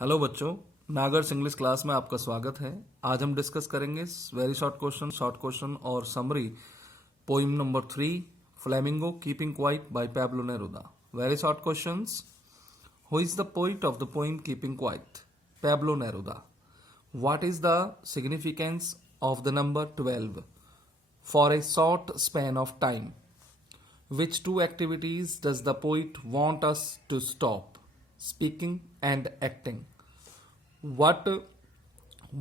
Hello बच्चों, नागर्स English class में आपका स्वागत है। आज हम डिस्कस करेंगे वेरी शॉर्ट क्वेश्चन और summary poem number 3 flamingo keeping quiet by Pablo Neruda. Very short questions. Who is the poet of the poem keeping quiet? Pablo Neruda. What is the significance of the number 12 for a short span of time? Which two activities does the poet want us to stop? Speaking and acting. What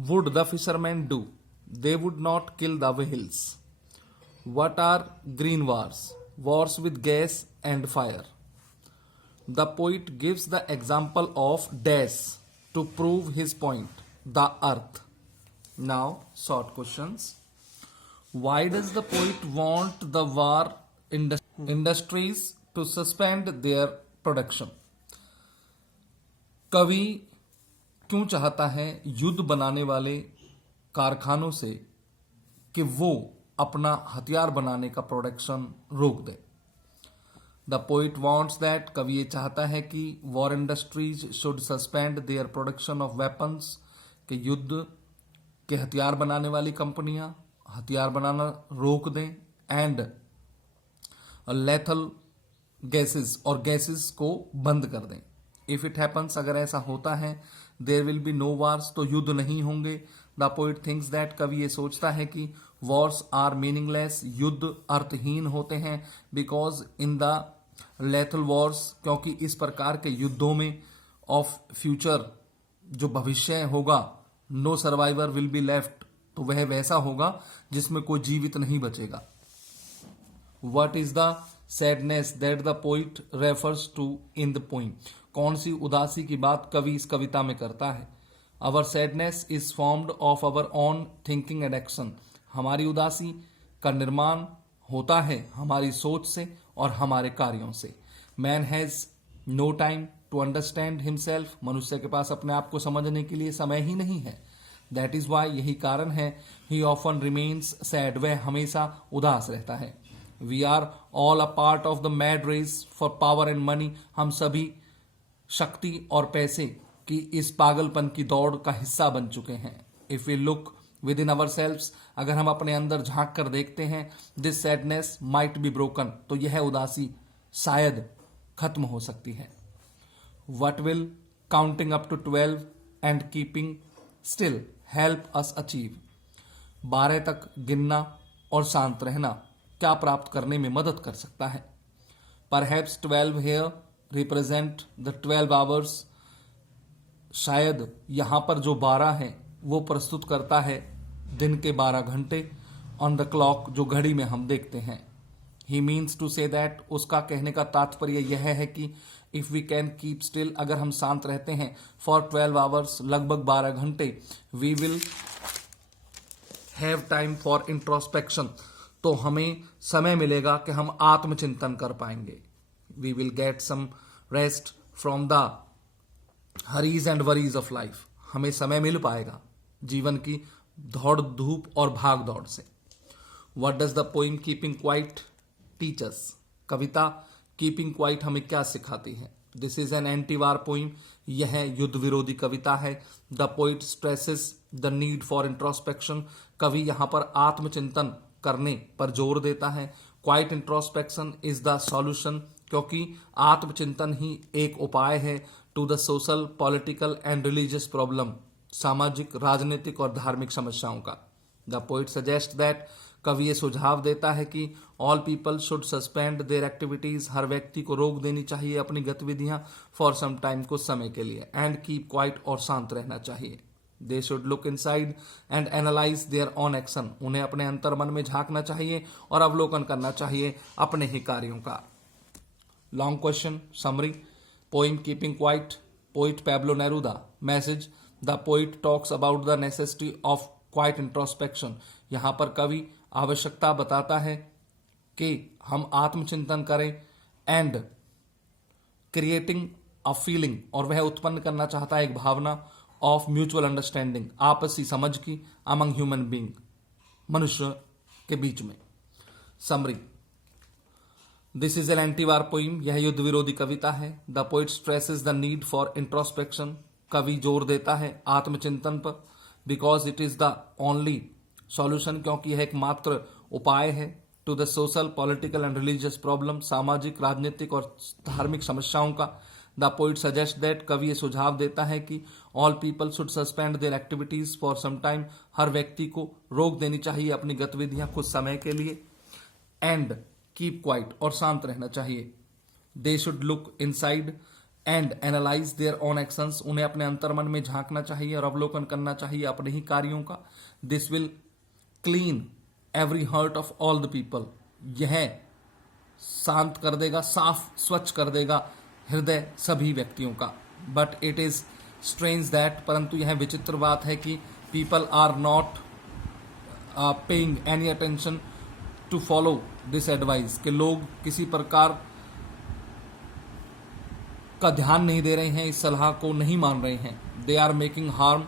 would the fishermen do? They would not kill the whales. What are green wars? Wars with gas and fire. The poet gives the example of dash to prove his point, the earth. Now, short questions. Why does the poet want the war industries to suspend their production? कवि क्यों चाहता है युद्ध बनाने वाले कारखानों से कि वो अपना हथियार बनाने का प्रोडक्शन रोक दे? द पोइट वांट्स दैट, कवि ये चाहता है कि war industries should suspend their production of weapons, कि युद्ध के हथियार बनाने वाली कंपनियां हथियार बनाना रोक दें, एंड लेथल गैसेस और गैसेस को बंद कर दें। इफ इट हैपन्स, अगर ऐसा होता है, there will be no wars, तो युद्ध नहीं होंगे। द पोइट थिंक्स दैट, कवि ये सोचता है कि वॉर्स आर मीनिंगलेस, युद्ध अर्थहीन होते हैं, because in the lethal Wars, क्योंकि इस प्रकार के युद्धों में ऑफ फ्यूचर, जो भविष्य होगा, no survivor will be left, तो वह वैसा होगा जिसमें कोई जीवित नहीं बचेगा। What is the sadness that the poet refers to in the poem? कौन सी उदासी की बात कवि इस कविता में करता है? Our sadness is formed of our own thinking and action. हमारी उदासी का निर्माण होता है हमारी सोच से और हमारे कार्यों से। Man has no time to understand himself. मनुष्य के पास अपने आप को समझने के लिए समय ही नहीं है। That is why, यही कारण है, he often remains sad. वह हमेशा उदास रहता है। We are all a part of the mad race for power and money. हम सभी शक्ति और पैसे की इस पागलपन की दौड़ का हिस्सा बन चुके हैं। If we look within ourselves, अगर हम अपने अंदर झांक कर देखते हैं, this sadness might be broken, तो यह उदासी शायद खत्म हो सकती है। What will counting up to 12 and keeping still help us achieve? 12 तक गिनना और शांत रहना क्या प्राप्त करने में मदद कर सकता है? Perhaps 12 here represent the 12 hours. शायद यहां पर जो 12 है वो प्रस्तुत करता है दिन के 12 घंटे ऑन द क्लॉक, जो घड़ी में हम देखते हैं। He means to say that, उसका कहने का तात्पर्य यह है कि if we can keep still, अगर हम शांत रहते हैं for 12 hours, लगभग 12 घंटे, we will have time for introspection, तो हमें समय मिलेगा कि हम आत्मचिंतन कर पाएंगे। We will get some rest from the hurries and worries of life, हमें समय मिल पाएगा जीवन की दौड़ धूप और भाग दौड़ से। What does the poem keeping quiet teach us? कविता कीपिंग क्वाइट हमें क्या सिखाती है? This is an anti war poem, यह युद्ध विरोधी कविता है। The poet stresses the need for introspection, कवि यहां पर आत्मचिंतन करने पर जोर देता है। Quiet introspection is the solution, क्योंकि आत्मचिंतन ही एक उपाय है to the social, political and religious problem, सामाजिक, राजनीतिक और धार्मिक समस्याओं का। द पोइट सजेस्ट दैट, कवि ये सुझाव देता है कि all people should suspend their activities, हर व्यक्ति को रोक देनी चाहिए अपनी गतिविधियां फॉर सम टाइम, कुछ समय के लिए, एंड कीप क्वाइट, और शांत रहना चाहिए। They should look inside and analyze their own action. उन्हें अपने अंतर मन में झांकना चाहिए और अवलोकन करना चाहिए अपने ही कार्यों का। Long question summary. Poem keeping quite, poet Pablo Neruda. Message, the poet talks about the necessity of quite introspection. यहां पर कवि आवश्यकता बताता है कि हम आत्मचिंतन करें, एंड क्रिएटिंग अ फीलिंग, और वह उत्पन्न करना चाहता है एक भावना ऑफ म्यूचुअल अंडरस्टैंडिंग, आपसी समझ की, अमंग ह्यूमन बींग, मनुष्य के बीच में। Summary, this is an anti war poem, यह युद्ध विरोधी कविता है। The poet stresses the need for introspection, कवि जोर देता है आत्मचिंतन पर, because it is the only solution, क्योंकि यह एकमात्र उपाय है to the social, political and religious problem, सामाजिक, राजनीतिक और धार्मिक समस्याओं का। द पोइट सजेस्ट दैट, कवि ये सुझाव देता है कि all people should suspend their activities for some time, हर व्यक्ति को रोक देनी चाहिए अपनी गतिविधियां कुछ समय के लिए, एंड कीप क्वाइट, और शांत रहना चाहिए। They should look inside and analyse their own actions, उन्हें अपने अंतर्मन में झांकना चाहिए और अवलोकन करना चाहिए अपने ही कार्यों का। This will clean every hurt of all the people, यह शांत कर देगा, साफ स्वच्छ कर देगा हृदय सभी व्यक्तियों का। But it is strange that, परंतु यह विचित्र बात है कि people are not paying any attention to follow this advice, कि लोग किसी प्रकार का ध्यान नहीं दे रहे हैं, इस सलाह को नहीं मान रहे हैं। They are making harm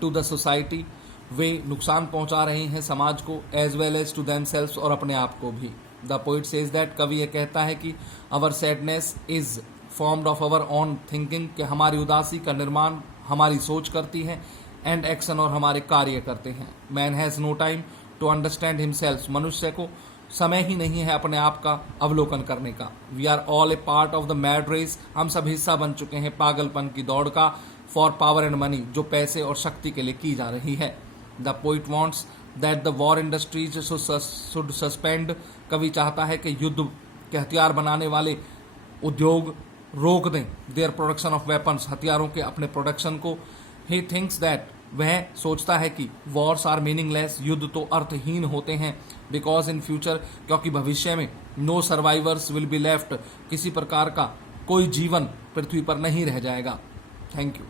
to the society, वे नुकसान पहुंचा रहे हैं समाज को, as well as to themselves, और अपने आप को भी। द पोइट सेज दैट, कवि ये कहता है कि our sadness is formed of our own thinking, कि हमारी उदासी का निर्माण हमारी सोच करती है, एंड एक्शन, और हमारे कार्य करते हैं। Man has no time to understand himself, मनुष्य को समय ही नहीं है अपने आप का अवलोकन करने का। We are all a part of the mad race, हम सब हिस्सा बन चुके हैं पागलपन की दौड़ का, फॉर पावर एंड मनी, जो पैसे और शक्ति के लिए की जा रही है। The poet wants that the war industries should suspend, कवि चाहता है कि युद्ध के हथियार बनाने वाले उद्योग रोक दें देयर प्रोडक्शन ऑफ वेपन्स, हथियारों के अपने प्रोडक्शन को। ही थिंक्स दैट, वह सोचता है कि वॉर्स आर मीनिंगलेस, युद्ध तो अर्थहीन होते हैं, बिकॉज इन फ्यूचर, क्योंकि भविष्य में no survivors will be left, किसी प्रकार का कोई जीवन पृथ्वी पर नहीं रह जाएगा। Thank you.